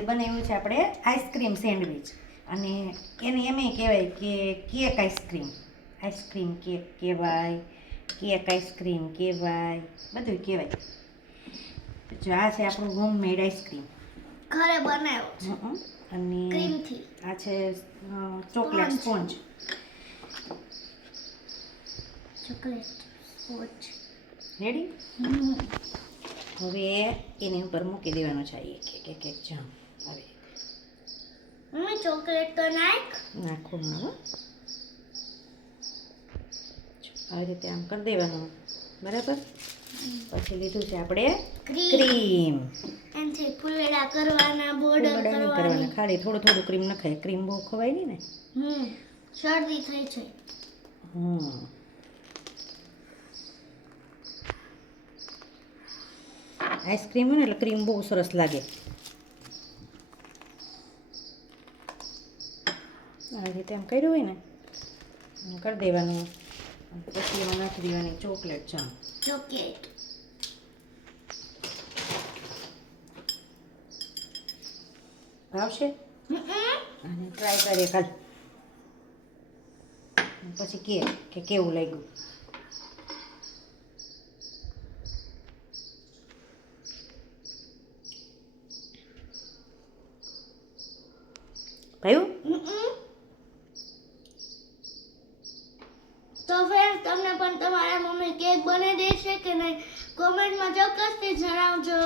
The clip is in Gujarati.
આજે બનાવ્યું છે આપણે આઈસ્ક્રીમ સેન્ડવિચ અને એને એમ કહેવાય કે કેક આઈસ્ક્રીમ કેક કહેવાય, કેક આઈસ્ક્રીમ કહેવાય, બધું કહેવાય. જો આ છે આપણું હોમમેડ આઈસ્ક્રીમ ઘરે બનાવ્યો છે અને ક્રીમથી. આ છે chocolate sponge. Chocolate sponge ready? હવે એની ઉપર મૂકી દેવાનું છે એક જામ આવી રીતે. મમ્મી ચોકલેટ તો નાખું હો. આવી રીતે આમ કરી દેવાનું બરાબર. પછી લીધું છે આપણે ક્રીમ. એનથી ફૂલડા કરવાના, બોર્ડર કરવાના, ખાલી થોડું ક્રીમ નખાય, ક્રીમ બહુ ખવાય નહીં ને. શરદી થઈ છે. આઈસ્ક્રીમ હોય ને એટલે ક્રીમ બહુ સરસ લાગે. આવી રીતે આમ કર્યું હોય ને કરી દેવાનું. પછી એમાં નાખી દેવાની ચોકલેટ જામ. ચોકલેટ ભાવશે? અને ટ્રાય કરીએ કાલ. પછી કે કેવું લાગ્યું. ભાઈ તો ફ્રેન્ડ તમને પણ તમારા મમ્મી કેક બનાવી દેશે કે નહીં કોમેન્ટમાં ચોક્કસથી જણાવજો.